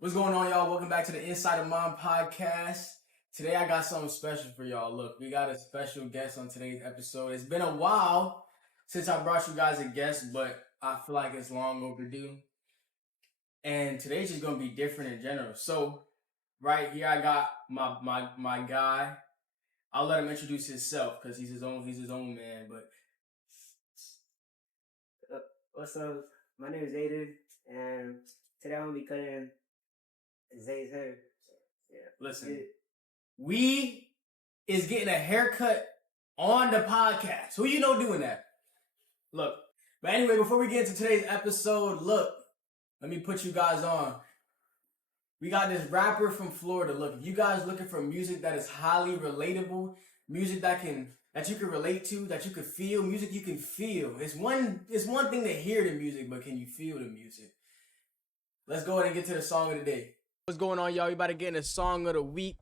What's going on, y'all? Welcome back to the Inside of Mom podcast. Today I got something special for y'all. Look, we got a special guest on today's episode. It's been a while since I brought you guys a guest, but I feel like it's long overdue. And today's just gonna be different in general. So, right here I got my guy. I'll let him introduce himself because he's his own man. But What's up? My name is Adan, and today I'm gonna be cutting Zayy's hair. So, yeah. listen, we is getting a haircut on the podcast. Who you know doing that? Look, but anyway, before we get into today's episode, look, let me put you guys on. We got this rapper from Florida. Look, if you guys looking for music that is highly relatable, music that you can relate to, that you can feel, music you can feel. It's one thing to hear the music, but can you feel the music? Let's go ahead and get to the song of the day. What's going on, y'all? We about to get in the song of the week.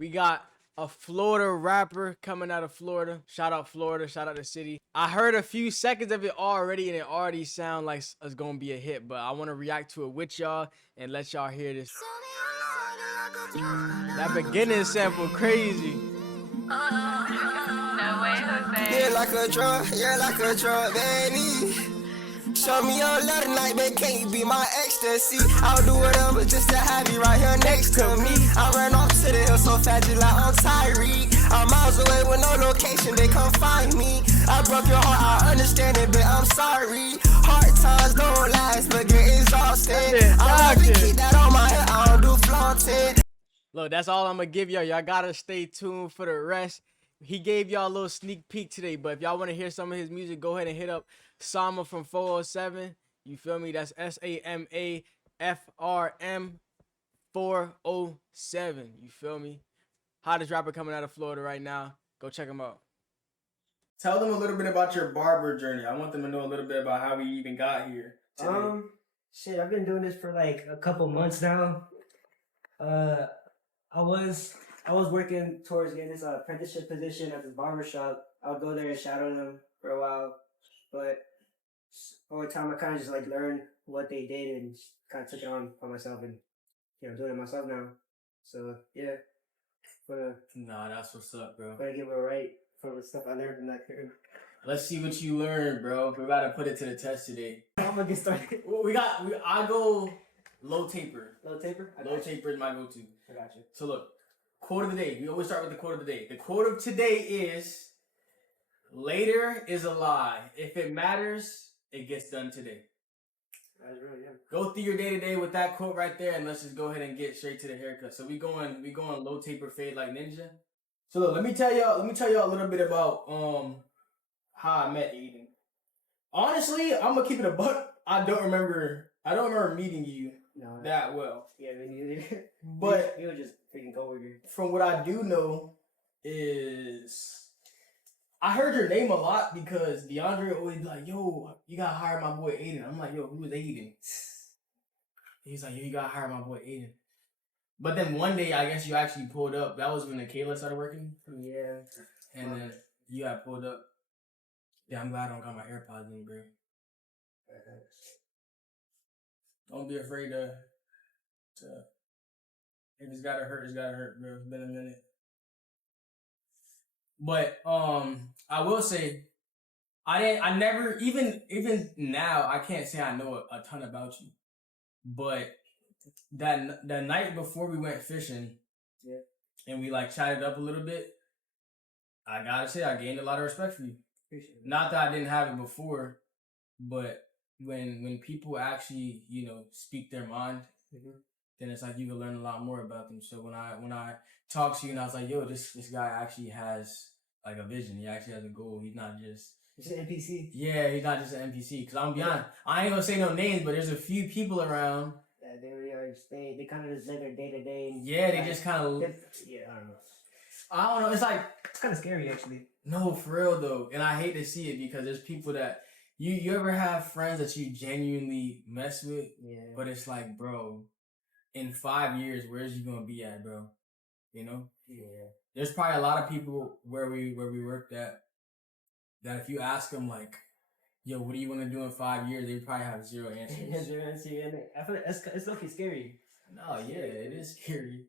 We got a Florida rapper coming out of Florida. Shout out Florida. Shout out the city. I heard a few seconds of it already, and it already sounds like it's going to be a hit. But I want to react to it with y'all and let y'all hear this. That beginning sample crazy. No way, Jose. You're like a drug, baby. Show me your love tonight, but can't you be my ecstasy? I'll do whatever just to have you right here next to me. I ran off to the hill so fast, just like I'm Tyree. I'm miles away with no location, they come find me. I broke your heart, I understand it, but I'm sorry. Hard times don't last, but get exhausted. I love to keep that on my head, I don't do flaunting. Look, that's all I'm going to give y'all. Y'all got to stay tuned for the rest. He gave y'all a little sneak peek today, but if y'all want to hear some of his music, go ahead and hit up Sama from 407. You feel me? That's SAMAFRM 407. You feel me? Hottest rapper coming out of Florida right now. Go check him out. Tell them a little bit about your barber journey. I want them to know a little bit about how we even got here today. I've been doing this for like a couple months now. I was working towards getting this apprenticeship position at this barber shop. I would go there and shadow them for a while, but over time I kind of just like learned what they did and just kind of took it on by myself and doing it myself now. So yeah, Nah, that's what's up, bro. gonna give it a right for the stuff I learned from that career. Let's see what you learned, bro. We're about to put it to the test today. I'm gonna get started. Well, I go low taper. Low taper. Low taper is my go-to. I got you. So look, quote of the day. We always start with the quote of the day. The quote of today is, later is a lie. If it matters, it gets done today. That's real, yeah. Go through your day-to-day with that quote right there, and let's just go ahead and get straight to the haircut. So we going low taper fade like ninja. So look, let me tell y'all a little bit about how I met Adan. Honestly, I'm gonna keep it a buck. I don't remember meeting you that well. Yeah, me neither. But we were just freaking coworkers. From what I do know is I heard your name a lot because DeAndre always be like, yo, you gotta hire my boy Adan. I'm like, yo, who is Adan? He's like, yo, you gotta hire my boy Adan. But then one day, I guess you actually pulled up. That was when the Kayla started working. Yeah. And then you got pulled up. Yeah, I'm glad I don't got my AirPods in, bro. Don't be afraid to if it's gotta hurt, bro. It's been a minute. But I will say, I never even now I can't say I know a ton about you. But that night before we went fishing, and we like chatted up a little bit, I gotta say I gained a lot of respect for you. Appreciate it. Not that I didn't have it before, but when people actually speak their mind, then it's like you can learn a lot more about them. So when I talked to you and I was like, yo, this guy actually has like a vision. He actually has a goal. He's not just an NPC. Yeah, he's not just an NPC. Because I'm beyond. I ain't gonna say no names, but there's a few people around. They really are. They kind of just live their day to day. Yeah, they just kind of. Yeah, I don't know. It's like it's kind of scary actually. No, for real though, and I hate to see it because there's people that you ever have friends that you genuinely mess with, but it's like, bro, in 5 years, where's you gonna be at, bro? You know? Yeah. There's probably a lot of people where we worked at that if you ask them like, yo, what do you want to do in 5 years? They probably have zero answers. I feel like it's looking scary. No, yeah, it is scary.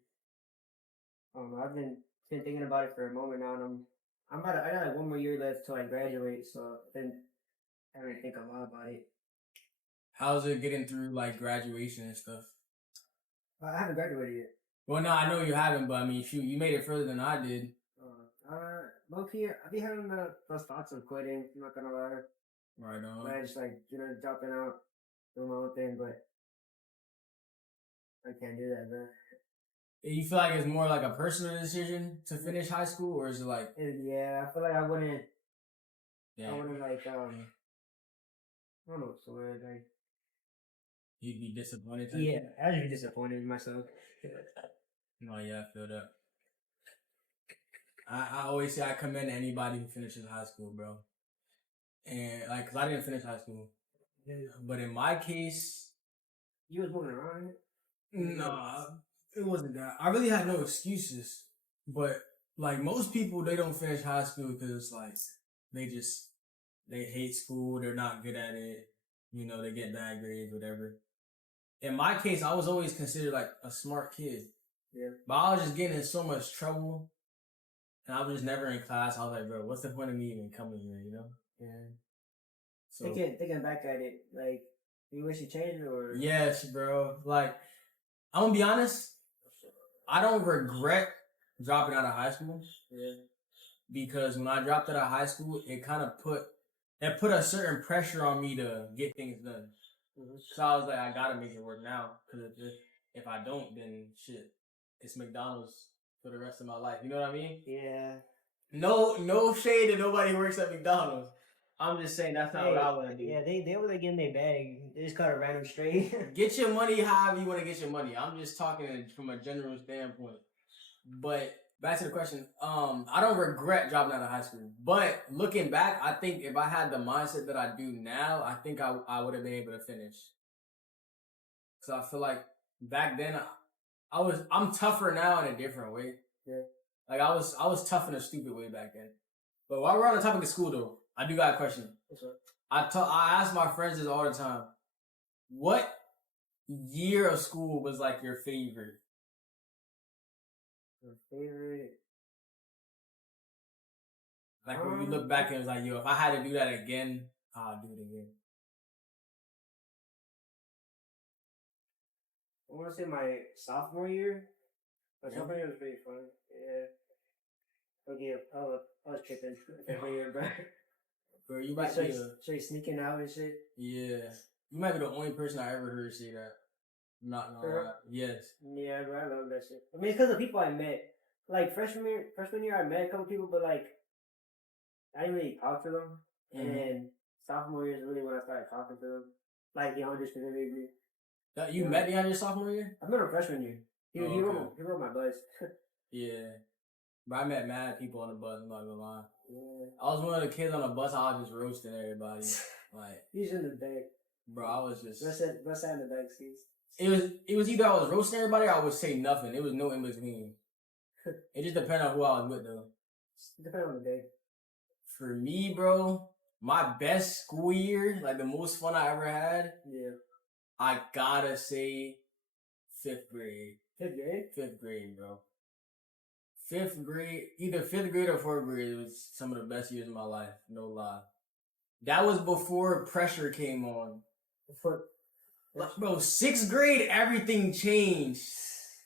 I've been thinking about it for a moment now, and I got like one more year left till I graduate, so then I really think a lot about it. How's it getting through like graduation and stuff? I haven't graduated yet. Well, no, I know you haven't, but I mean, shoot, you made it further than I did. Low key, I be having those thoughts of quitting. I'm not gonna lie. Right on. But I just like dropping out, doing my own thing, but I can't do that, man. You feel like it's more like a personal decision to finish high school, or is it like? Yeah, I feel like I wouldn't. Yeah. I wouldn't like I don't know what's the word like. You'd be disappointed. Yeah, I'd be disappointed in myself. No, yeah, I feel that. I always say I commend anybody who finishes high school, bro. And like, cause I didn't finish high school, but in my case, You was moving around. no, it wasn't that. I really had no excuses, but like most people, they don't finish high school because like they hate school. They're not good at it. You know, they get bad grades, whatever. In my case, I was always considered like a smart kid. Yeah. But I was just getting in so much trouble. And I was just never in class. I was like, bro, what's the point of me even coming here, you know? Yeah. So Thinking back at it, like, you wish you changed it or? yes, bro. Like, I'm gonna be honest, I don't regret dropping out of high school. Yeah. Because when I dropped out of high school, it kind of put a certain pressure on me to get things done. Mm-hmm. So I was like, I gotta make it work now. Because if I don't, then shit, it's McDonald's for the rest of my life. You know what I mean? Yeah. No shade to nobody who works at McDonald's. I'm just saying that's not what I want to do. Yeah, they were like in their bag. They just cut a random straight. Get your money however you want to get your money. I'm just talking from a general standpoint. But back to the question. I don't regret dropping out of high school. But looking back, I think if I had the mindset that I do now, I think I would have been able to finish. So I feel like back then I'm tougher now in a different way. Yeah. Like I was tough in a stupid way back then. But while we're on the topic of school though, I do got a question. What's up? I ask my friends this all the time. What year of school was like your favorite? Your favorite? Like when you look back and it was like, yo, if I had to do that again, I'll do it again. I want to say my sophomore year. My sophomore year was pretty fun. Yeah. Okay, I was tripping every year, bro. Bro, you might be straight sneaking out and shit. Yeah. You might be the only person I ever heard say that. Not gonna lie. Yes. Yeah, bro, I love that shit. I mean, it's because of the people I met. Like, freshman year, I met a couple people, but, like, I didn't really talk to them. Mm-hmm. And sophomore year is really when I started talking to them. Like, the others specifically. You met Adan your sophomore year? I met him freshman year. He wrote my buzz. Yeah. But I met mad people on the bus, I'm not gonna lie. Yeah. I was one of the kids on the bus, I was just roasting everybody. Like, he's in the back. Bro, I was just... What's that in the back seats? It was either I was roasting everybody or I would say nothing. It was no in between. It just depended on who I was with, though. It depended on the day. For me, bro, my best school year, like the most fun I ever had, yeah, I gotta say 5th grade. 5th grade? 5th grade, bro. 5th grade, either 5th grade or 4th grade was some of the best years of my life, no lie. That was before pressure came on. Like, bro, 6th grade, everything changed.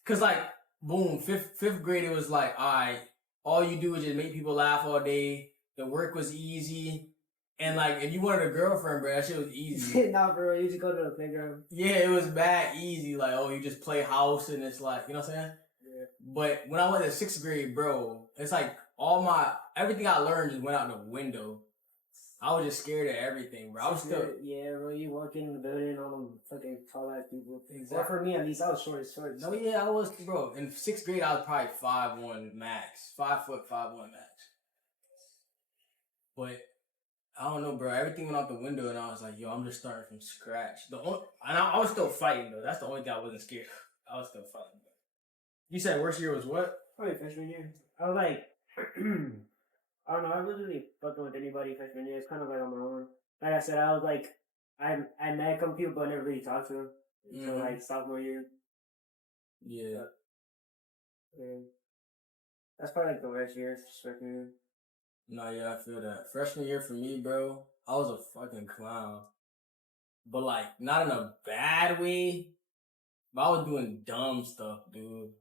Cause like, boom, 5th grade, it was like, alright, all you do is just make people laugh all day. The work was easy. And like, if you wanted a girlfriend, bro, that shit was easy. Nah, bro, you just go to the playground. Yeah, it was bad easy. Like, oh, you just play house and it's like, you know what I'm saying? Yeah. But when I went to 6th grade, bro, it's like everything I learned just went out the window. I was just scared of everything, bro. I was still... Yeah, bro, you walk in the building, all them fucking tall-ass people. Exactly. Well, for me, at least, I was short as short. No, yeah, I was, bro. In 6th grade, I was probably 5'1" max. 5'5" max. But, I don't know, bro. Everything went out the window, and I was like, yo, I'm just starting from scratch. And I was still fighting, though. That's the only thing I wasn't scared of. I was still fighting, bro. You said worst year was what? Probably freshman year. I was like... I don't know, I wasn't really fucking with anybody freshman year. It's kind of like on my own. Like I said, I was like, I met a couple people, but I never really talked to them. Mm-hmm. So like sophomore year, Yeah. Yeah. That's probably like the worst year. Freshman year. No, yeah, I feel that. Freshman year for me, bro, I was a fucking clown. But like, not in a bad way. But I was doing dumb stuff, dude.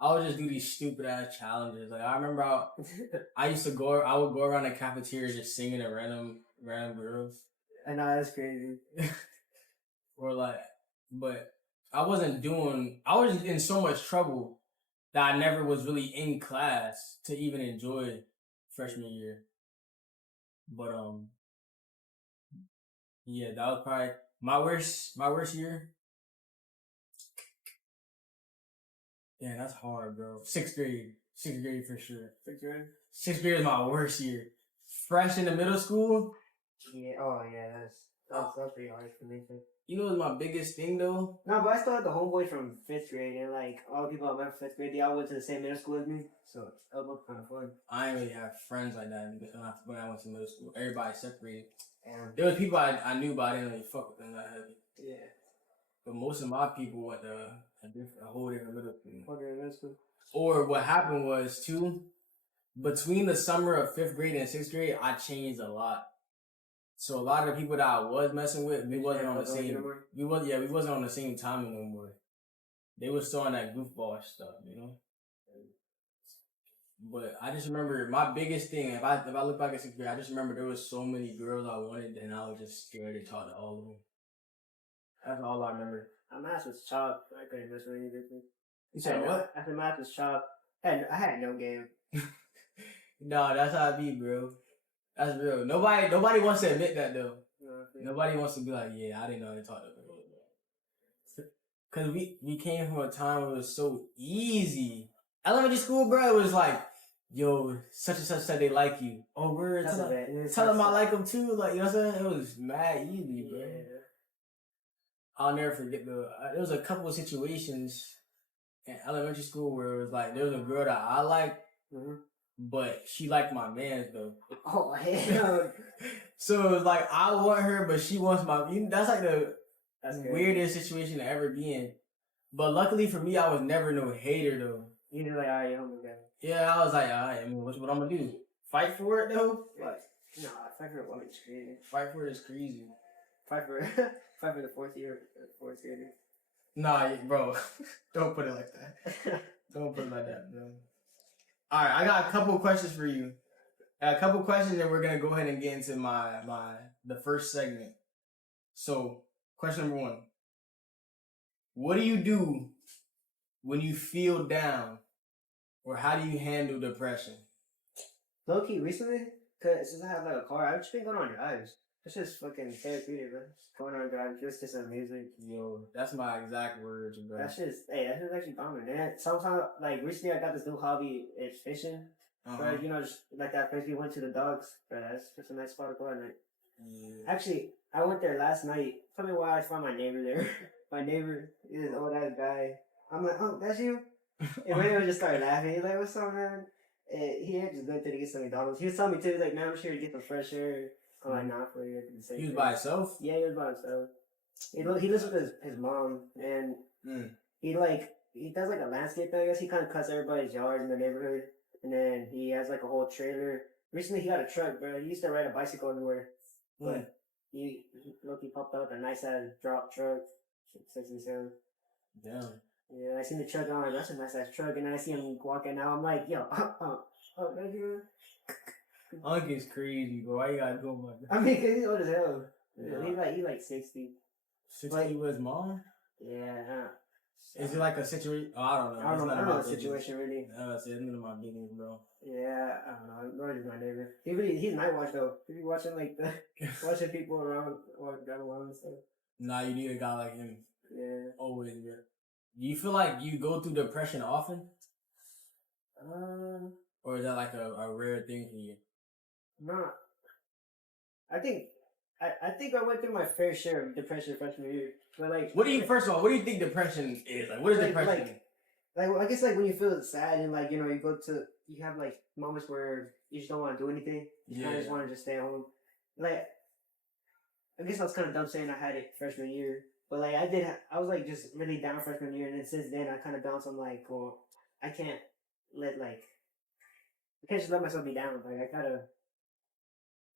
I would just do these stupid ass challenges. Like I remember, I would go around the cafeteria just singing to random girls. I know, that's crazy. Or like, but I was in so much trouble that I never was really in class to even enjoy freshman year. But yeah, that was probably my worst year. Yeah, that's hard, bro. Sixth grade for sure. Sixth grade is my worst year. Fresh into middle school. Yeah. Oh yeah, that's pretty hard for me too. You know what's my biggest thing though? No, but I still had the homeboy from 5th grade, and like all the people I met from 5th grade, they all went to the same middle school as me, so that was kind of fun. I didn't really have friends like that when I went to middle school. Everybody separated. And There was people I knew, but I didn't really fuck with them that heavy. yeah. But most of my people went to a whole different middle school. Okay, middle school. Or what happened was too, between the summer of 5th grade and 6th grade, I changed a lot. So a lot of the people that I was messing with, we wasn't on the same. We wasn't on the same timing no more. They was still on that goofball stuff, you know. But I just remember my biggest thing. If I look back at 6th grade, I just remember there was so many girls I wanted, and I was just scared to talk to all of them. That's all I remember. My math was chalk. I couldn't miss with anything. You said what? After math was chalk, I had no game. No, that's how it be, bro. That's real. Nobody wants to admit that though. Nobody wants to be like, yeah, I didn't know how to talk to them. Cause we came from a time where it was so easy. Elementary school, bro, it was like, yo, such and such said they like you. Oh, we're tell them I like them too. Like, you know what I'm saying? It was mad easy, bro. Yeah. I'll never forget there was a couple of situations in elementary school where it was like, there was a girl that I liked, but she liked my mans though. Oh, hell. So it was like, I want her, but she wants that's like the weirdest situation to ever be in. But luckily for me, I was never no hater though. You know, like, alright, I'm okay. Yeah, I was like, alright, I mean, what I'm gonna do? Fight for it though? What? Nah, fight for a woman is crazy. Fight for it is crazy. Fight for the fourth grader. Nah, bro. Don't put it like that. Don't put it like that, bro. Alright, I got a couple of questions for you. A couple of questions, and we're gonna go ahead and get into the first segment. So, question number 1. What do you do when you feel down? Or how do you handle depression? Low key, recently, cause since I have like a car, I've just been going on drives. It's just fucking therapeutic, bro. Just going on drives, just to some music. Yo, that's my exact words, bro. That's just actually bombing, man. Sometimes, like recently, I got this new hobby. It's fishing. But you know, just like that place we went to the dogs. Bro, that's just a nice spot to go at night. Yeah. Actually, I went there last night. Tell me why I found my neighbor there. My neighbor is an old ass guy. I'm like, oh, that's you? And William just started laughing. He's like, what's up, man? And he had just going to get some McDonald's. He was telling me too, like, man, I'm sure to get some fresh air. I'm like, nah, for you. He was by himself? Yeah, he was by himself. He lives with his mom, and he does like a landscape thing. I guess he kind of cuts everybody's yard in the neighborhood, and then he has like a whole trailer. Recently, he got a truck, bro. He used to ride a bicycle everywhere, but he popped out with a nice ass drop truck, 67. Damn. Yeah, I seen the truck. I'm like, that's a nice ass truck, and then I see him walking out. I'm like, yo, thank you. Unc is crazy, bro. Why you gotta go like that? I mean, cause he's old as hell. Yeah. He like 60. 60 with his mom? Yeah. Is it like a situation? Oh, I don't know. I don't know the situation really. That's none of my business, bro. Yeah, I don't know. Roy is my neighbor. He's night watch though. He be watching watching people around, driving around and stuff. Nah, you need a guy like him. Yeah. Always, yeah. Do you feel like you go through depression often? Or is that like a rare thing for you? Nah. I think I went through my fair share of depression freshman year. But first of all, what do you think depression is? Like, what is depression? I guess like when you feel sad and like, you know, you have like moments where you just don't want to do anything. You kind of just want to just stay home. Like, I guess I was kind of dumb saying I had it freshman year. But like I was like just really down freshman year, and then since then I kind of bounced on like, well, I can't let like I can't just let myself be down. Like I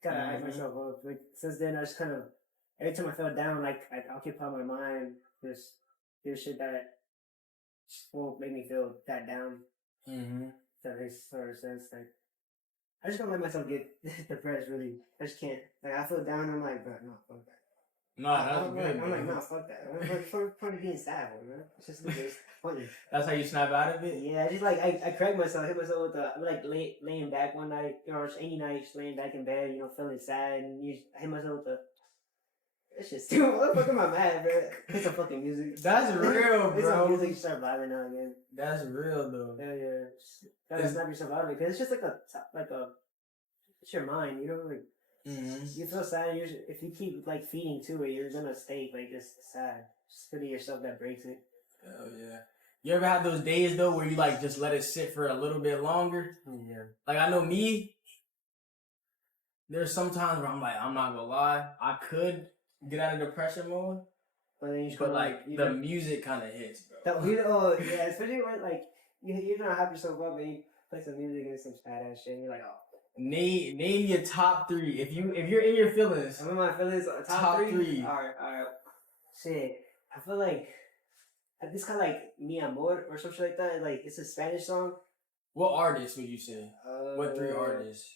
gotta hype myself up. Like since then, I just kind of every time I felt down, like I occupy my mind just do shit that just won't make me feel that down. Mm-hmm. That makes sort of sense. Like I just don't let myself get depressed. Really, I just can't. Like I feel down. I'm like, bro, no, fuck that. Nah, that's I'm good. like, no, fuck that. I'm like, for being sad, man. It's just funny. That's how you snap out of it? Yeah, just like I cracked myself, hit myself with I'm like laying back one night, just any night, just laying back in bed, feeling sad, and I hit myself with that shit's stupid. What the fuck am I mad, bro? It's some fucking music. That's real, bro. It's some music, you start vibing now again. That's real, though. Yeah, yeah. Gotta snap yourself out of it, because it's just it's your mind, like. Mm-hmm. You feel sad. If you keep like feeding to it, you're gonna stay like just sad. Just pity yourself that breaks it. Hell yeah. You ever have those days though where you like just let it sit for a little bit longer? Yeah. Like I know me. There's some times where I'm like, I'm not gonna lie, I could get out of depression mode, but then you just the music kind of hits, bro. Yeah, especially when like you're trying to hype yourself up and you play some music and some sad ass shit. And you're like, oh. Name your top three. If you're in your feelings. I'm in my feelings. Top three. All right. Shit. I feel like this kind of like Mi Amor or something like that. Like it's a Spanish song. What artist would you say? What three artists?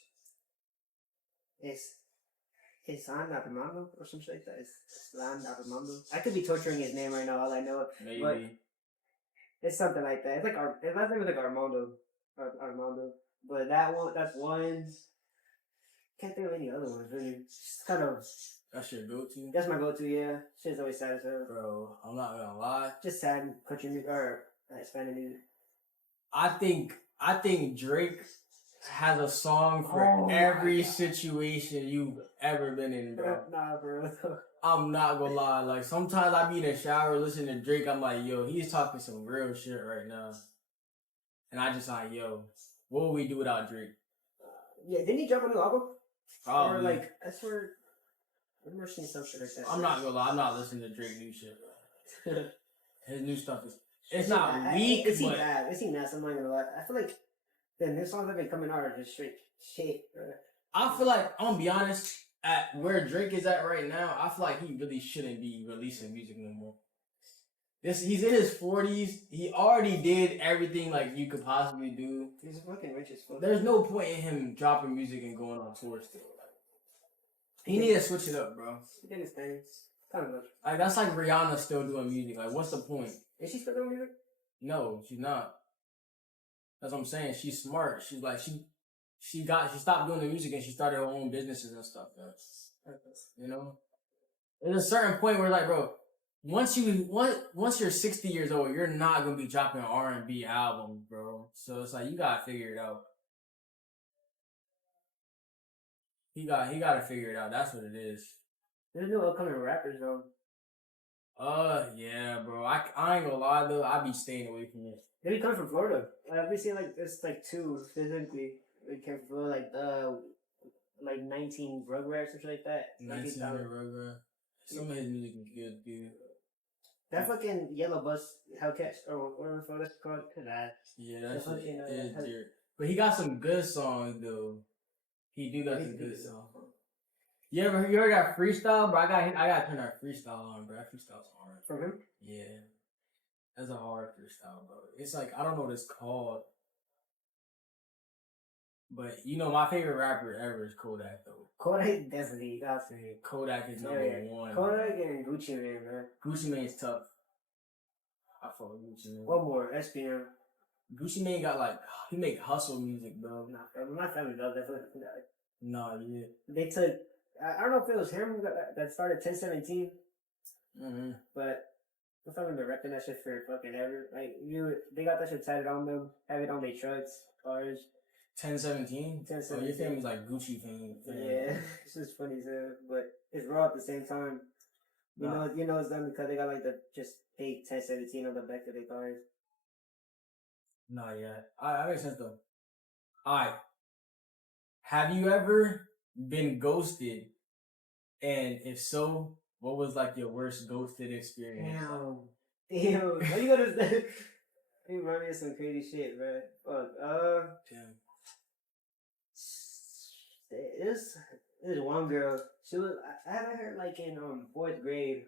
It's Armando or something like that. It's Armando. I could be torturing his name right now. All I know. Maybe. But it's something like that. It's like his last name is like Armando. Armando. But that's one. Can't think of any other ones really. Just kind of. That's your go-to? That's my go-to, yeah. Shit's always sad as hell. Bro, I'm not gonna lie. Just sad country music or Spanish music. I think Drake has a song for every situation you've ever been in, bro. Nah, bro. I'm not gonna lie. Like sometimes I be in the shower listening to Drake. I'm like, yo, he's talking some real shit right now. And I just like, yo, what would we do without Drake? Yeah, didn't he drop a new album? Probably. Or like, I swear, I remember seeing some shit like that. I'm not gonna lie, I'm not listening to Drake new shit, bro. His new stuff it's not weak, It's but bad. It's not. I'm not gonna lie. I feel like the new songs that been coming out are just straight shit, bro. I feel like, I'm gonna be honest, at where Drake is at right now, I feel like he really shouldn't be releasing music no more. He's in his 40s. He already did everything like you could possibly do. He's fucking rich as fuck. There's no point in him dropping music and going on tour still. He need to switch it up, bro. He did his thing. Kind of. Like that's like Rihanna still doing music. Like, what's the point? Is she still doing music? No, she's not. That's what I'm saying. She's smart. She's like she stopped doing the music and she started her own businesses and stuff. You know, there's a certain point where like, bro, once you're 60 years old, you're not gonna be dropping R&B albums, bro. So it's like you gotta figure it out. He gotta figure it out. That's what it is. There's no upcoming rappers though. Yeah, bro. I ain't gonna lie though. I be staying away from it. They be coming from Florida. I've been seeing like there's like two specifically. They came from Florida, like 19 Rugrats or something like that. 19 Rugrats. Some of his music is good, dude. That fucking Yellow Bus Hellcat or whatever the fuck that's called. Yeah, that shit is dirt. But he got some good songs though. He do got some good songs. You ever got freestyle, bro? I gotta turn that freestyle on, bro. That freestyle's hard. From him? Yeah. That's a hard freestyle, bro. It's like, I don't know what it's called. But my favorite rapper ever is Kodak though. Kodak definitely got to be. Kodak is number one. Kodak and Gucci Mane, man. Gucci Mane's tough. I fuck with Gucci Mane. One more, SPM. Gucci Mane got he make hustle music, bro. Nah, my family does that. Nah, yeah. They took, I don't know if it was him that started 1017, but my family been repping that shit for fucking ever. Like, they got that shit tatted on them, have it on their trucks, cars. 1017? 1017. Oh, your family's like Gucci fan. Yeah, it's just funny as hell, but it's raw at the same time. You know it's done because they got like the just fake 1017 on the back of their cars. Nah, yeah. That makes sense though. Alright. Have you ever been ghosted? And if so, What was like your worst ghosted experience? Damn. How you gonna say? You remind me of some crazy shit, bro. Fuck. Damn. This one girl. She was. I had her like in 4th grade,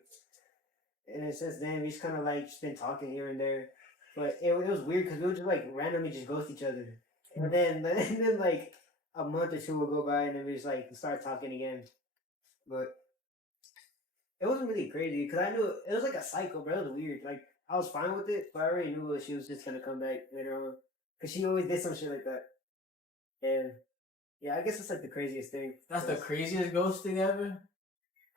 and then since then we just kind of like just been talking here and there. But it was weird because we would just like randomly just ghost each other, and then like a month or 2 would go by, and then we just like start talking again. But it wasn't really crazy because I knew it was like a cycle, bro. It was weird. Like I was fine with it, but I already knew she was just gonna come back later on because she always did some shit like that. And yeah, I guess it's like the craziest thing. That's the craziest ghosting ever?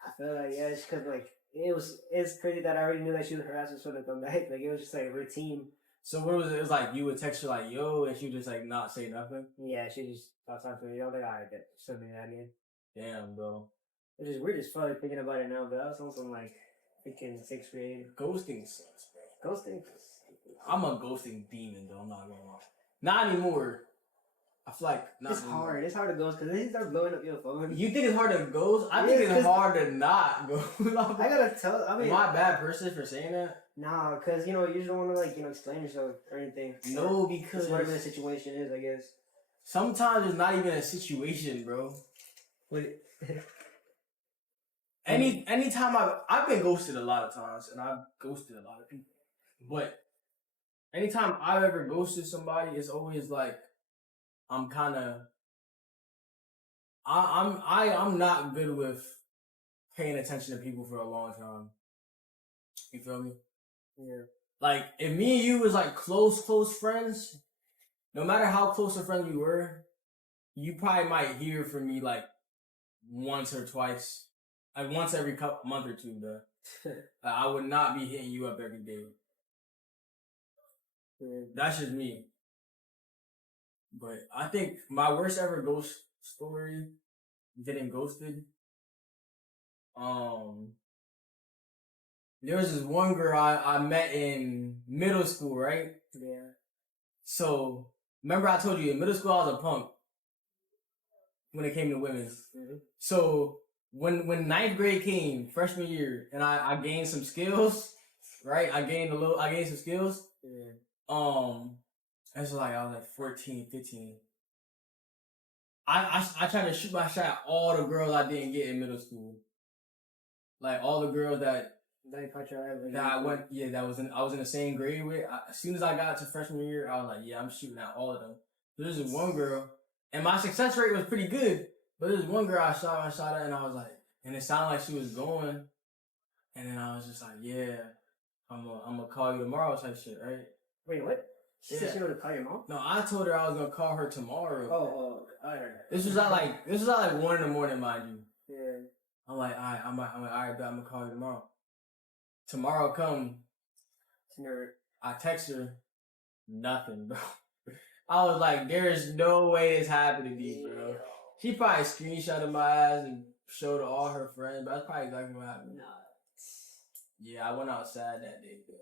I feel like yeah, it's because like it's crazy that I already knew that she was her ass was gonna come back. Like it was just like a routine. So what was it? It was like you would text her like yo, and she would just like not say nothing. Yeah, she just thought something to me. I was like, alright, that something that again. Damn, bro. Which is weird as fuck thinking about it now, but I was also like thinking 6th grade. Ghosting sucks, bro. Ghosting. I'm a ghosting demon though. I'm not gonna lie. Not anymore. I feel like not It's anymore. hard. It's hard to ghost because then you start blowing up your phone. You think it's hard to ghost? I think it's hard to not ghost. I gotta tell. I mean, am I a bad person for saying that? nah, because you just don't want to like explain yourself or anything. No, because whatever the situation is, I guess. sometimes it's not even a situation, bro. Wait. Anytime I've been ghosted a lot of times, and I've ghosted a lot of people, but anytime I've ever ghosted somebody, it's always like I'm not good with paying attention to people for a long time. You feel me? Yeah. Like if me and you was like close friends, no matter how close a friend we were, you probably might hear from me like once or twice. Like once every month or two, bro. Like, I would not be hitting you up every day. Yeah. That's just me. But I think my worst ever ghost story, getting ghosted. There was this one girl I met in middle school, right? Yeah. So remember I told you in middle school I was a punk when it came to women's. Mm-hmm. So when 9th grade came, freshman year, and I gained some skills, right? I gained some skills. Yeah. That's like I was like 14, 15. I tried to shoot my shot at all the girls I didn't get in middle school. Like all the girls that I was in the same grade with. As soon as I got to freshman year, I was like, yeah, I'm shooting at all of them. There's this one girl, and my success rate was pretty good. But there's one girl I shot at, and I was like, and it sounded like she was going, and then I was just like, yeah, I'm gonna call you tomorrow type shit, right? Wait, what? She said she would call your mom? No, I told her I was gonna call her tomorrow. Oh, I heard that. This was at like 1 a.m, mind you. Yeah. I'm like, I'm like, all right, bet I'm gonna call you tomorrow. Tomorrow come, I text her, nothing, bro. I was like, there's no way this happened to me, bro. She probably screenshotted my ass and showed to all her friends, but that's probably exactly what happened. Nah. Yeah, I went outside that day, bro.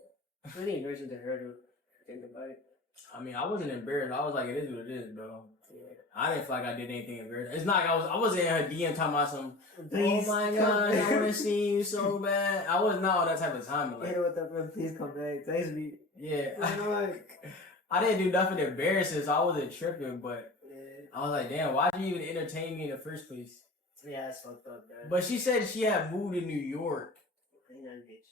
It's really embarrassing to her to think about it. I mean, I wasn't embarrassed. I was like, it is what it is, bro. Yeah. I didn't feel like I did anything embarrassing. It's not like I wasn't in her DM talking about some, Please oh my god, I want to see you so bad. I was not on that type of time. Like, hit her with that, man. Please come back. Thanks, me. yeah. Like, I didn't do nothing embarrassing, so I wasn't tripping, but yeah. I was like, damn, why'd you even entertain me in the first place? Yeah, that's fucked up, man. But she said she had moved to New York. Ain't that bitch.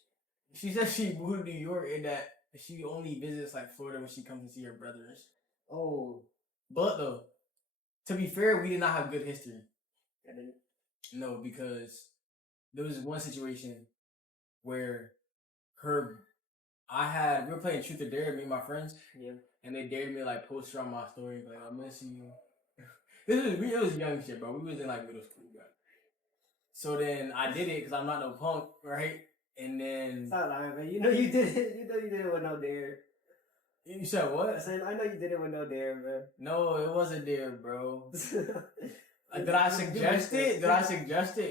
She said she moved to New York and that she only visits like Florida when she comes to see her brothers. Oh. But though, to be fair, we did not have good history. I didn't. No, because there was one situation where we were playing Truth or Dare, me and my friends. Yeah. And they dared me to like post her on my story, like, I miss you. It was young shit, bro. We was in like middle school, bro. So then I did it because I'm not no punk, right? And then It's not lying, man. You know you did it. You know you did it with no dare. You said what? I said I know you did it with no dare, man. No, it wasn't there, bro. Did I suggest it?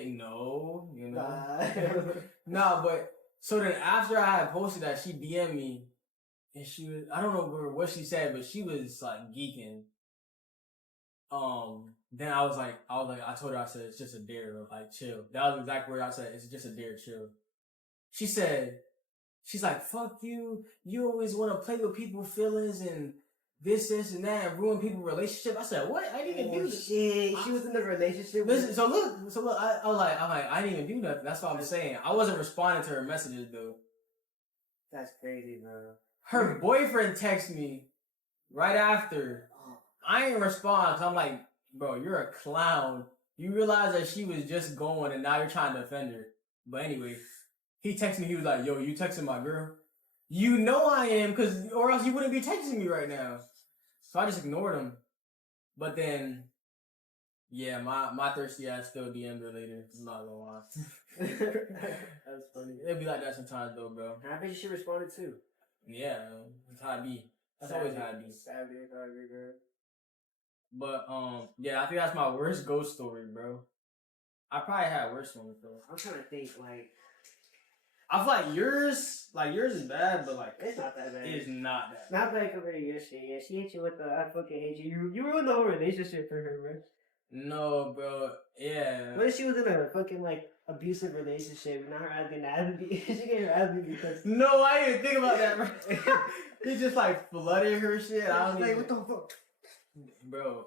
No, you know. Nah, but so then after I had posted that, she DM'd me, and I don't know what she said, but she was like geeking. Then I told her, I said, it's just a dare, like, chill. That was exactly what I said, it's just a dare, chill. She's like, fuck you. You always want to play with people's feelings and this, and that, and ruin people's relationship. I said, what? I didn't even do this. Shit, she was in the relationship. Listen, so look, I was like, I didn't even do nothing. That's what I'm saying. I wasn't responding to her messages, though. That's crazy, bro. Her boyfriend texted me right after. I didn't respond because I'm like, bro, you're a clown. You realize that she was just going and now you're trying to offend her. But anyway, he texted me. He was like, yo, you texting my girl? You know I am, or else you wouldn't be texting me right now. So I just ignored him. But then, yeah, my thirsty ass still DM'd her later. I'm not gonna lie. That's funny. It'd be like that sometimes though, bro. I bet she responded too. Yeah, that's how it be. That's always how it be. Savage, bro. But yeah, I think that's my worst ghost story, bro. I probably had worse ones though. I'm trying to think, like, I feel like yours is bad, but like it's not that bad. It's not that Not bad compared to your shit. Yeah, she hit you with the I fucking hate you. You ruined the whole relationship for her, bro. No, bro. Yeah. What if she was in a fucking like abusive relationship and now her ass getting ass beat? She getting her ass beat because No, I didn't even think about that, bro. He just like flooded her shit. I was like, what the fuck? Bro,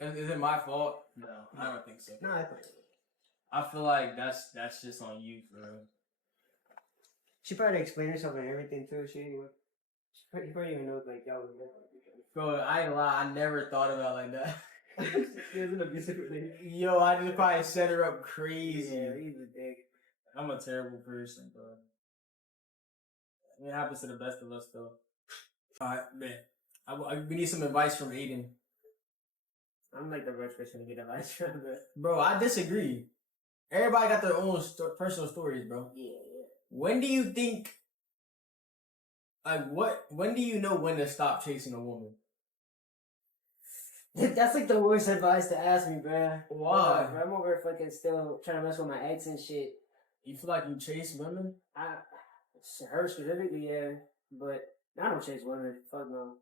is it my fault? No, I don't think so. No, I think so. I feel like that's just on you, bro. She probably explained herself and everything too. He probably even knows like y'all was there. Bro, I ain't lie, I never thought about it like that. She was an abusive relationship. Yo, I just probably set her up crazy. Yeah, he's a dick. I'm a terrible person, bro. It happens to the best of us, though. Alright, man. We need some advice from Adan. I'm like the worst person to get advice from, but Bro, I disagree. Everybody got their own personal stories, bro. yeah. When do you think, when do you know when to stop chasing a woman? That's like the worst advice to ask me, bruh. Why? Bro, I'm over fucking still trying to mess with my ex and shit. You feel like you chase women? Her specifically, yeah. But I don't chase women. Fuck no.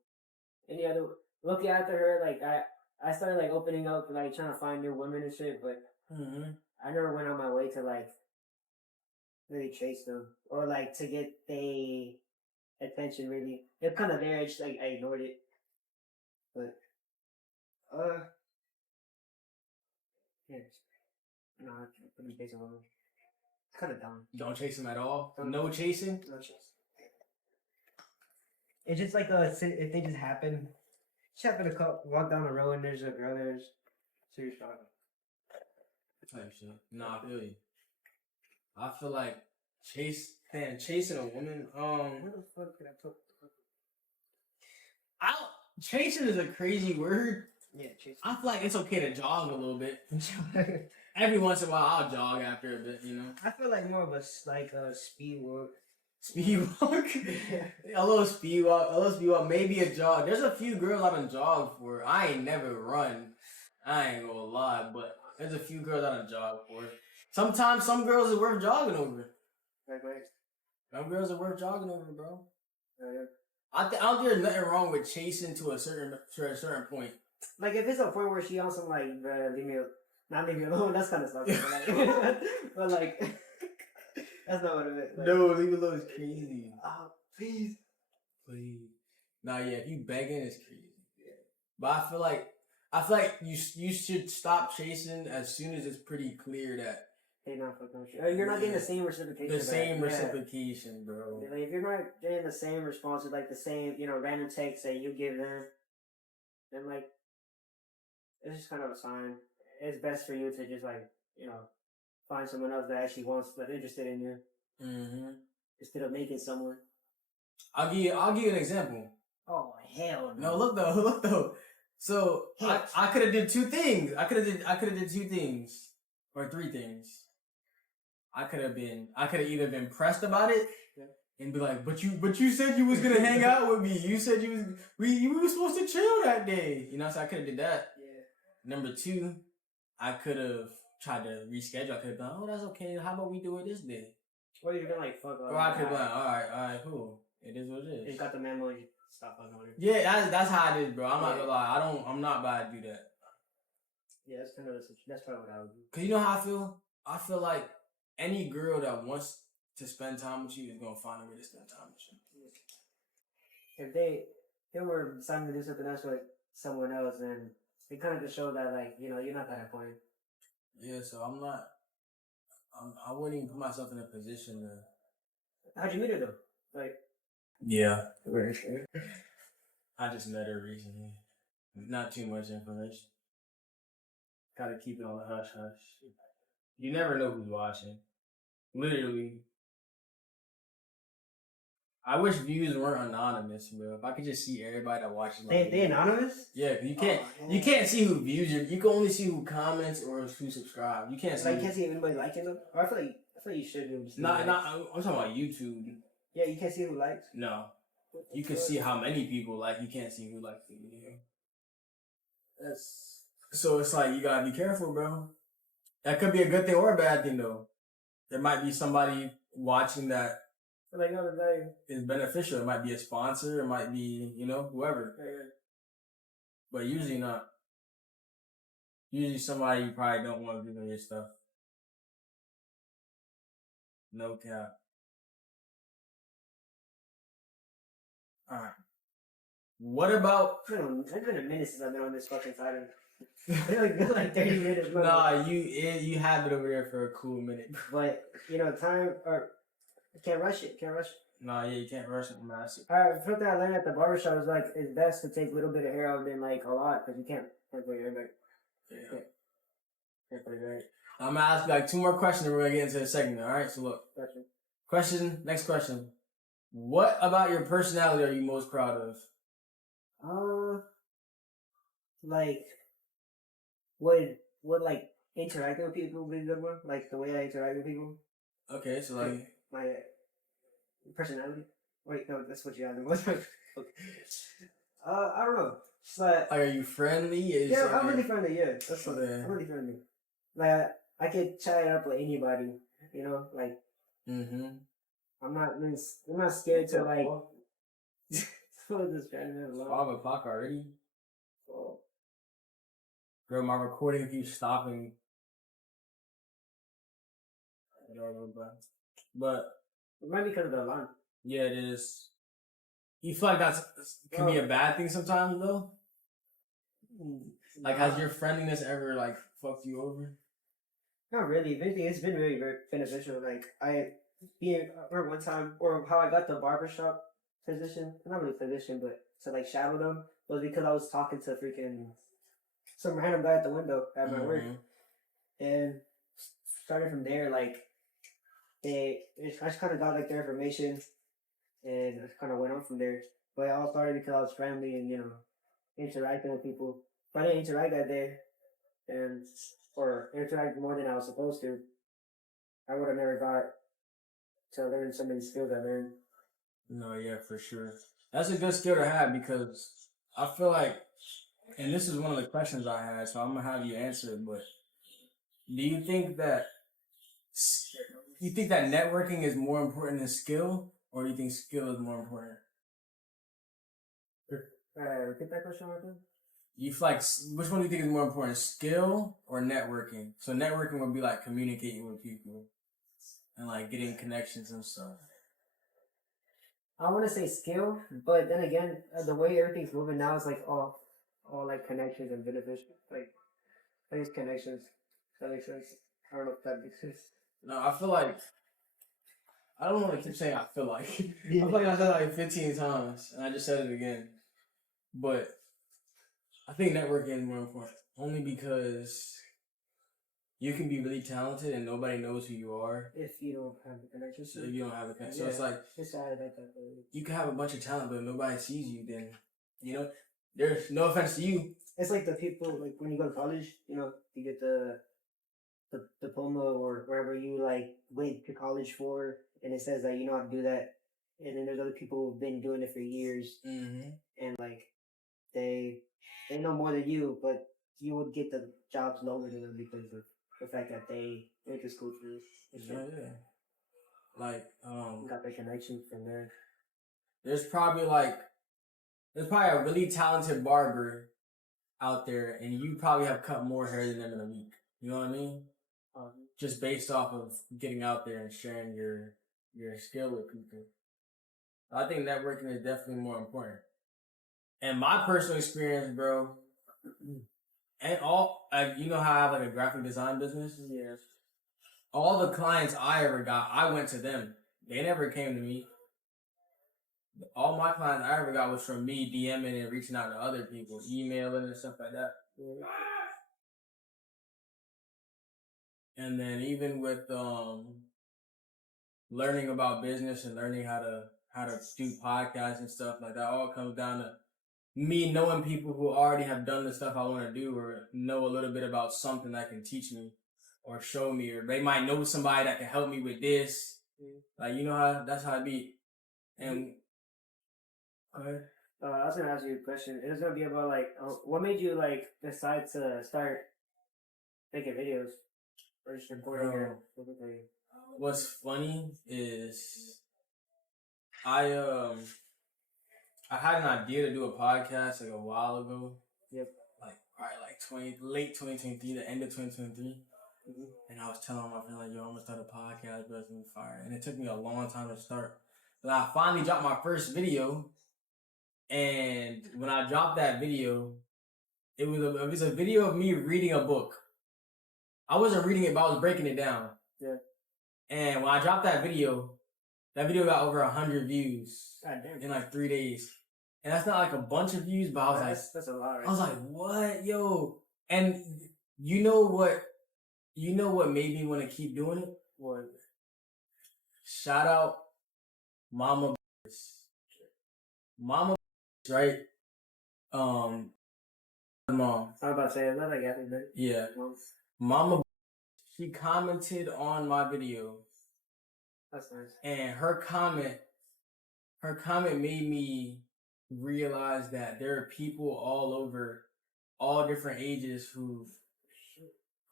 Any other, looking after her, like, I started, like, opening up, like, trying to find new women and shit, but I never went on my way to, like, really chase them. Or, like, to get their attention, really. They're kind of there, just, like, I ignored it. But, yeah. No, I couldn't chase a woman. It's kind of dumb. Don't chase them at all? No chasing? No chase. It's just like if they just happen. Just happen to walk down the road and there's a girl there's serious problem. Type shit. Nah, I feel you. I feel like chasing a woman. Where the fuck did I put? Chasing is a crazy word. Yeah, chasing. I feel like it's okay to jog a little bit. Every once in a while, I'll jog after a bit, you know. I feel like more of a speed walk. Speed walk? A little speed walk, maybe a jog. There's a few girls I've been jogged for. I ain't never run. I ain't gonna lie, but there's a few girls I've jogged for. Sometimes some girls are worth jogging over. Right. Some girls are worth jogging over, bro. Yeah. I don't think there's nothing wrong with chasing to a certain point. Like if it's a point where she on some like not leave me alone, that's kind of stuff. But like, that's not what it meant. Like, no, leave me alone is crazy. Oh, please. Nah, yeah, if you begging, it's crazy. Yeah. But I feel like you should stop chasing as soon as it's pretty clear that they're not fucking with you. You're not getting the same reciprocation. The same reciprocation, bro. Like if you're not getting the same response, like the same, random text that you give them, then like, it's just kind of a sign. It's best for you to just like, find someone else that actually that's interested in you. Mm-hmm. Instead of making someone. I'll give you an example. Oh hell no! Look though. So I could have did two things. I could have did two things or three things. I could have either been pressed about it and be like, but you said you was gonna hang out with me. You said you were supposed to chill that day. So I could have did that. Yeah. Number two, I could have tried to reschedule. I could have been like, oh, that's okay. How about we do it this day? Or you've been like, fuck off. Or I could have been like, all right, cool. It is what it is. You got the memo. Stop fucking with her. Yeah, that's how I did, bro. I'm not gonna lie. I'm not about to do that. Yeah, that's probably what I would do. Cause you know how I feel. I feel like any girl that wants to spend time with you is gonna find a way to spend time with you. If they were deciding to do something else with someone else, then it kind of just show that like you're not that important. Yeah, so I'm not. I wouldn't even put myself in a position to. How'd you meet her though? Like, Yeah, very sure. I just met her recently. Not too much information. Gotta keep it on the hush hush. You never know who's watching. Literally. I wish views weren't anonymous, bro. If I could just see everybody that watches my They anonymous? Yeah, you can't see who views you. You can only see who comments or who subscribe. You can't see. Like, you can't see anybody liking them. Or I feel like you should be able to see. I'm talking about YouTube. Yeah, you can't see who likes. No, you can see how many people like. You can't see who likes the video. So it's like you gotta be careful, bro. That could be a good thing or a bad thing, though. There might be somebody watching that Like, no, like, is beneficial. It might be a sponsor. It might be, whoever. But usually not. Usually somebody you probably don't want to do your stuff. No cap. Alright. What about... It's been a minute since I've been on this fucking side of it's been like 30 minutes. Bro. Nah, you have it over there for a cool minute. But, time, or, can't rush it. Nah, yeah, you can't rush it, massive. Something I learned at the barbershop is like, it's best to take a little bit of hair out than like a lot, because you can't put your hair back. Yeah. Can't put your hair back. I'm gonna ask you like 2 more questions and we're gonna get into the segment, alright? So look. Next question. What about your personality are you most proud of? Like, would like interacting with people be a good one? Like the way I interact with people? Okay, so like my personality? Wait, no, that's what you asked. Okay. I don't know. It's like, are you friendly? Yeah, I'm really friendly, yeah. That's what okay. I'm really friendly. Like, I could chat it up with anybody, like, I'm not scared to, like, this 5 o'clock already? Oh. Bro, my recording keeps stopping. But it might be because of the alarm. Yeah, it is. You feel like that can be a bad thing sometimes, though? Like, has your friendliness ever, like, fucked you over? Not really. If anything, it's been really very beneficial. Like, I remember one time, or how I got the barbershop position, not really position, but to, like, shadow them, was because I was talking to some random guy at the window at my work. And starting from there, like, I just kind of got, like, their information, and I kind of went on from there. But it all started because I was friendly and, interacting with people. If I didn't interact that day, or interact more than I was supposed to, I would have never got to learn so many skills I learned. No, yeah, for sure. That's a good skill to have because I feel like, and this is one of the questions I had, so I'm going to have you answer it, but do you think that networking is more important than skill, or do you think skill is more important? Repeat that question again? You feel like, which one do you think is more important, skill or networking? So networking would be like communicating with people and like getting connections and stuff. I want to say skill, but then again, the way everything's moving now is like all like connections and beneficial. Like, I guess connections. That makes sense. I don't know if that makes sense. No, I feel like, I don't want to keep saying I feel like. I feel like I said it like 15 times and I just said it again. But I think networking is more important. Only because you can be really talented and nobody knows who you are. If you don't have the connection. So if you don't have the connection. Yeah. So it's like, you can have a bunch of talent, but if nobody sees you, then, there's no offense to you. It's like the people, like when you go to college, you get the diploma or wherever you like went to college for, and it says that you know how to do that. And then there's other people who've been doing it for years. And like, they know more than you, but you would get the jobs lower than them because of the fact that they went to school for this. Yeah. Like, got their connection from there. There's probably a really talented barber out there, and you probably have cut more hair than them in a week. You know what I mean? Just based off of getting out there and sharing your skill with people. I think networking is definitely more important. And my personal experience, bro, and all, you know how I have like a graphic design business? Yes. All the clients I ever got, I went to them. They never came to me. All my clients I ever got was from me DMing and reaching out to other people, emailing and stuff like that. And then even with learning about business and learning how to do podcasts and stuff like that, all comes down to me knowing people who already have done the stuff I want to do, or know a little bit about something that can teach me or show me, or they might know somebody that can help me with this. Like, you know how that's how it be. And I was gonna ask you a question. It was gonna be about like, what made you like decide to start making videos or just recording your. What's funny is I had an idea to do a podcast like a while ago. Yep. Like probably like late 2023, the end of 2023. And I was telling my friend like, yo, I'm gonna start a podcast, but it's gonna be fire. And it took me a long time to start. But I finally dropped my first video. And when I dropped that video, it was a video of me reading a book. I wasn't reading it, but I was breaking it down. Yeah. And when I dropped that video got over 100 views in like 3 days. And that's not like a bunch of views, but I was like, that's a lot, right? I was like, what, yo? And you know what made me want to keep doing it? What? Shout out Mama, right? Mom. I was about to say, is that like Adan? Yeah. Mama, she commented on my video. That's nice. And her comment made me realize that there are people all over, all different ages who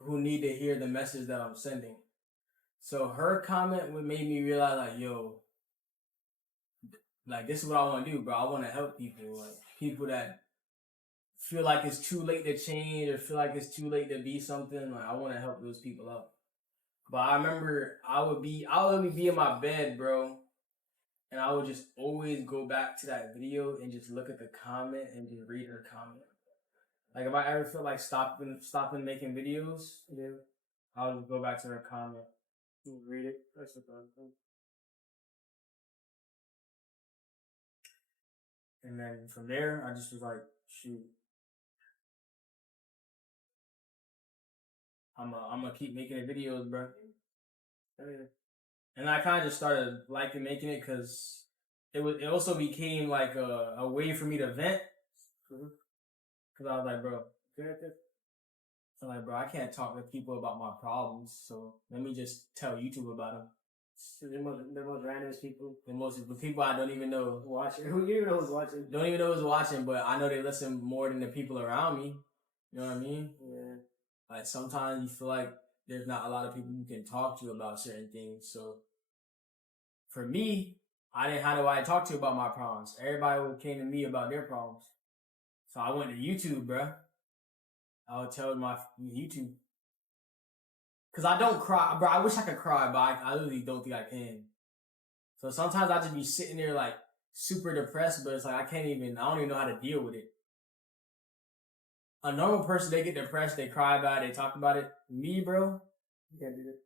need to hear the message that I'm sending. So her comment made me realize like, yo, like this is what I want to do, bro. I want to help people, like people that feel like it's too late to change or feel like it's too late to be something. Like I want to help those people out. But I remember I would literally be in my bed, bro, and I would just always go back to that video and just look at the comment and just read her comment. Like if I ever feel like stopping making videos, yeah, I would go back to her comment. Read it. That's the thing. And then from there, I just was like, shoot, I'm gonna keep making the videos, bro. And I kind of just started liking making it because it also became like a way for me to vent. Cause I was like, bro, I can't talk to people about my problems, so let me just tell YouTube about them. The most random people. The people I don't even know. Watching. Who you even know who's watching? Don't even know who's watching, but I know they listen more than the people around me. You know what I mean? Yeah. Like sometimes you feel like there's not a lot of people you can talk to about certain things. So for me, I didn't have nobody to talk to about my problems. Everybody came to me about their problems. So I went to YouTube, bruh. I would tell my YouTube. Cause I don't cry, bro. I wish I could cry, but I really don't think I can. So sometimes I just be sitting there like super depressed, but it's like I don't even know how to deal with it. A normal person, they get depressed, they cry about it, they talk about it. Me, bro, you can't do that.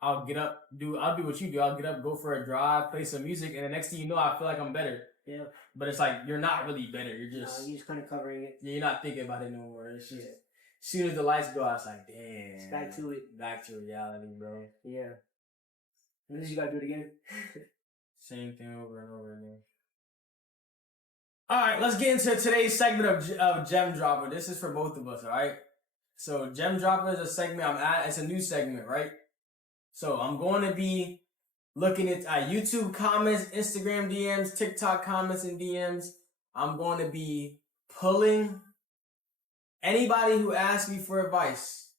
I'll get up, I'll do what you do. I'll get up, go for a drive, play some music, and the next thing you know, I feel like I'm better. Yeah. But it's like, you're not really better. You're just kind of covering it. You're not thinking about it no more. It's just, as soon as the lights go out, it's like, damn. It's back to it. Back to reality, bro. Yeah. And then you gotta do it again. Same thing over and over again. Alright, let's get into today's segment of Gem Dropper. This is for both of us, alright? So, Gem Dropper is a segment it's a new segment, right? So, I'm going to be looking at YouTube comments, Instagram DMs, TikTok comments and DMs. I'm going to be pulling anybody who asks me for advice.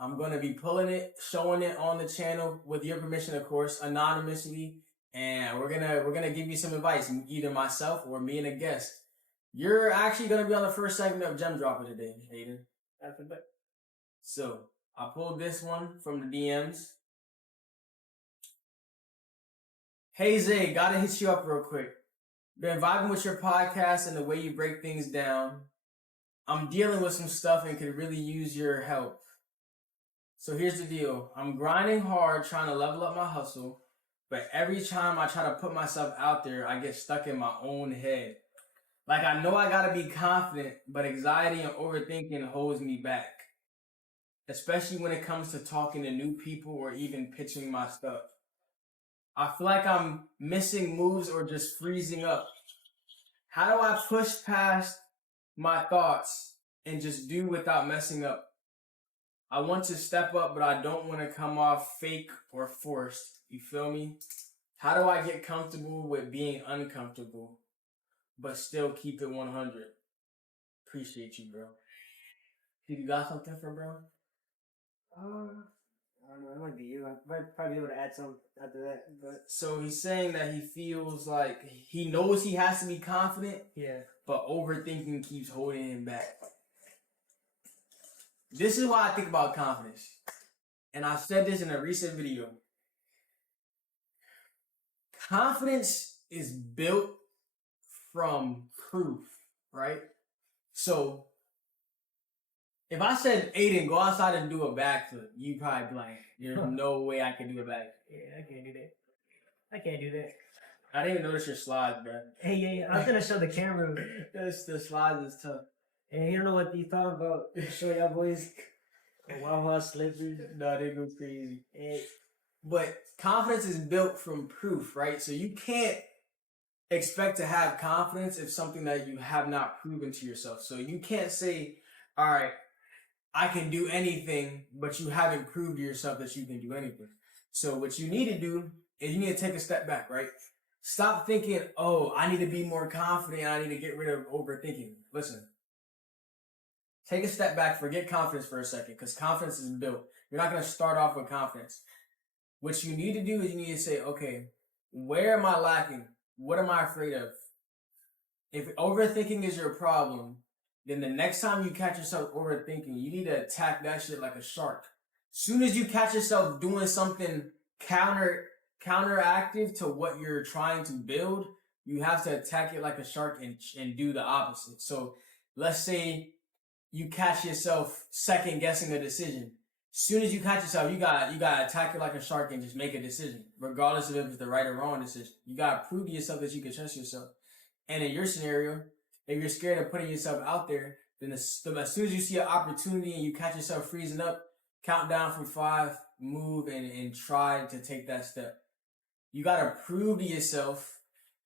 I'm going to be pulling it, showing it on the channel with your permission, of course, anonymously. And we're gonna give you some advice, either myself or me and a guest. You're actually gonna be on the first segment of Gem Dropper today, Adan. That's a bit. So I pulled this one from the DMs. Hey Zay, gotta hit you up real quick. Been vibing with your podcast and the way you break things down. I'm dealing with some stuff and could really use your help. So here's the deal. I'm grinding hard trying to level up my hustle, but every time I try to put myself out there, I get stuck in my own head. Like I know I gotta be confident, but anxiety and overthinking holds me back. Especially when it comes to talking to new people or even pitching my stuff. I feel like I'm missing moves or just freezing up. How do I push past my thoughts and just do without messing up? I want to step up, but I don't want to come off fake or forced. You feel me? How do I get comfortable with being uncomfortable, but still keep it 100? Appreciate you, bro. You got something for bro? I don't know. It might be you. I might probably be able to add some after that. But So he's saying that he feels like he knows he has to be confident, yeah, but overthinking keeps holding him back. This is why I think about confidence. And I said this in a recent video. Confidence is built from proof, right? So if I said, Adan, go outside and do a backflip, you'd probably be like, there's no way I can do a backflip. yeah, I can't do that. I can't do that. I didn't even notice your slides, bro. Hey, yeah, I was gonna show the camera. The slides is tough. Hey, you don't know what you talking about? Show y'all boys a Wawa slippers. No, they go crazy. Hey, But confidence is built from proof, right? So you can't expect to have confidence if something that you have not proven to yourself. So you can't say, all right, I can do anything, but you haven't proved to yourself that you can do anything. So what you need to do is you need to take a step back, right? Stop thinking, oh, I need to be more confident. I need to get rid of overthinking. Listen, take a step back, forget confidence for a second, because confidence is built. You're not going to start off with confidence. What you need to do is you need to say, okay, where am I lacking? What am I afraid of? If overthinking is your problem, then the next time you catch yourself overthinking, you need to attack that shit like a shark. Soon as you catch yourself doing something counteractive to what you're trying to build, you have to attack it like a shark and do the opposite. So let's say you catch yourself second guessing a decision. Soon as you catch yourself, you gotta attack it like a shark and just make a decision, regardless of if it's the right or wrong decision. You gotta prove to yourself that you can trust yourself. And in your scenario, if you're scared of putting yourself out there, then as soon as you see an opportunity and you catch yourself freezing up, count down from 5, move and try to take that step. You gotta prove to yourself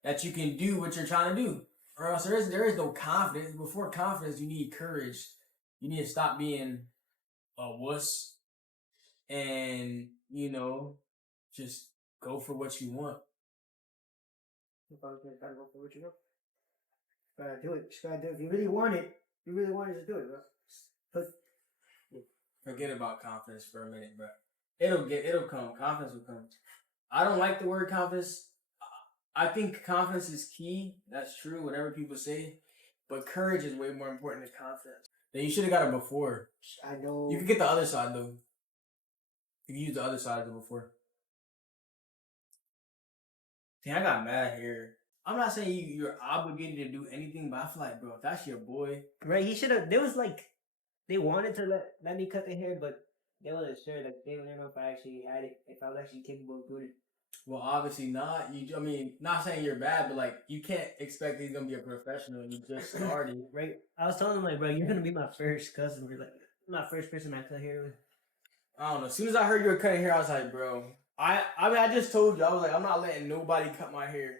that you can do what you're trying to do, or else there is no confidence. Before confidence, you need courage. You need to stop being a wuss and, just go for what you want. if I was gonna try to go for what you know, gotta do it. Just gotta do it. If you really want it, just do it, bro. But Forget about confidence for a minute, bro. It'll come. Confidence will come. I don't like the word confidence. I think confidence is key. That's true, whatever people say. But courage is way more important than confidence. Then you should have got it before. I know. You can get the other side, though. You can use the other side of it before. Damn, I got mad here. I'm not saying you're obligated to do anything, but I feel like, bro, if that's your boy. Right, he should have. There was like, they wanted to let me cut the hair, but they wasn't sure. Like, they didn't know if I actually had it, if I was actually capable of doing it. Well, obviously not. Not saying you're bad, but like, you can't expect he's gonna be a professional and you just started. Right? I was telling him, like, bro, you're gonna be my first customer. Like, my first person I cut hair with. I don't know. As soon as I heard you were cutting hair, I was like, bro. I just told you. I was like, I'm not letting nobody cut my hair.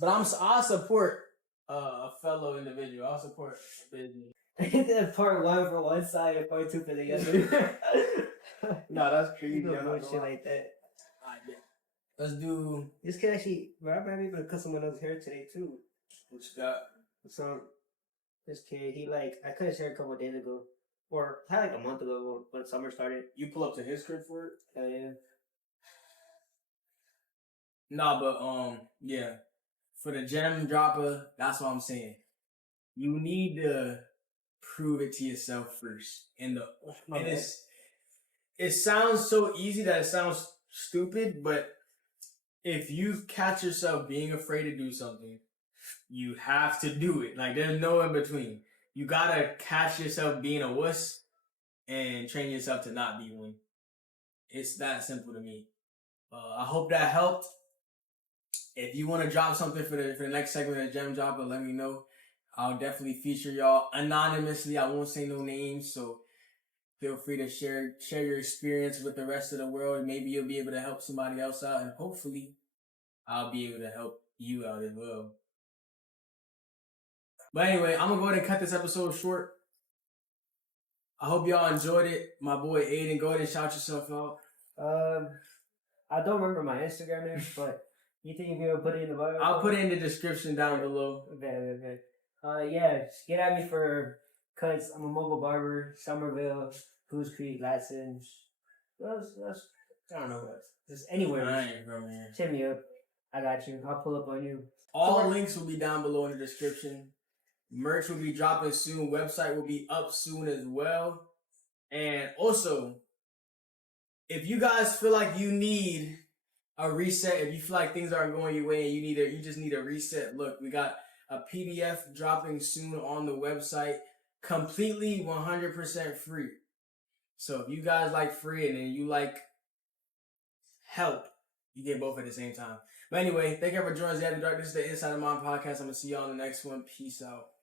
But I'll support a fellow individual. I'll support a business. Part 1 for one side and part 2 for the other. No, that's crazy. You don't know shit like that. Alright, yeah. Let's do. This kid actually, bro, I might be able to cut someone else's hair today too. What you got? So, this kid, I cut his hair a couple of days ago. Or, probably like a month ago when summer started. You pull up to his crib for it? Hell yeah. Nah, but yeah. For the gem dropper, that's what I'm saying. you need to prove it to yourself first. And it sounds so easy that it sounds stupid, but if you catch yourself being afraid to do something, you have to do it. Like, there's no in between. You gotta catch yourself being a wuss and train yourself to not be one. It's that simple to me. I hope that helped. If you want to drop something for the next segment of Gem Dropper, let me know. I'll definitely feature y'all anonymously. I won't say no names, so feel free to share your experience with the rest of the world. Maybe you'll be able to help somebody else out, and hopefully I'll be able to help you out as well. But anyway, I'm gonna go ahead and cut this episode short. I hope y'all enjoyed it. My boy Adan, go ahead and shout yourself out. I don't remember my Instagram name, but you think you'll be able to put it in the bio? I'll put it in the description down below. Okay. Yeah, just get at me for cuts. I'm a mobile barber, Somerville, Goose Creek, Latson. That's I don't know what. Just anywhere. I ain't from here. Hit me up. I got you. I'll pull up on you. All links will be down below in the description. Merch will be dropping soon. Website will be up soon as well. And also, if you guys feel like you need a reset, if you feel like things aren't going your way and you just need a reset, look, we got a PDF dropping soon on the website, completely 100% free. So if you guys like free and then you like help, you get both at the same time. But anyway, thank you for joining ZayyAfterDark. This is the Inside of Mind podcast. I'm going to see y'all on the next one. Peace out.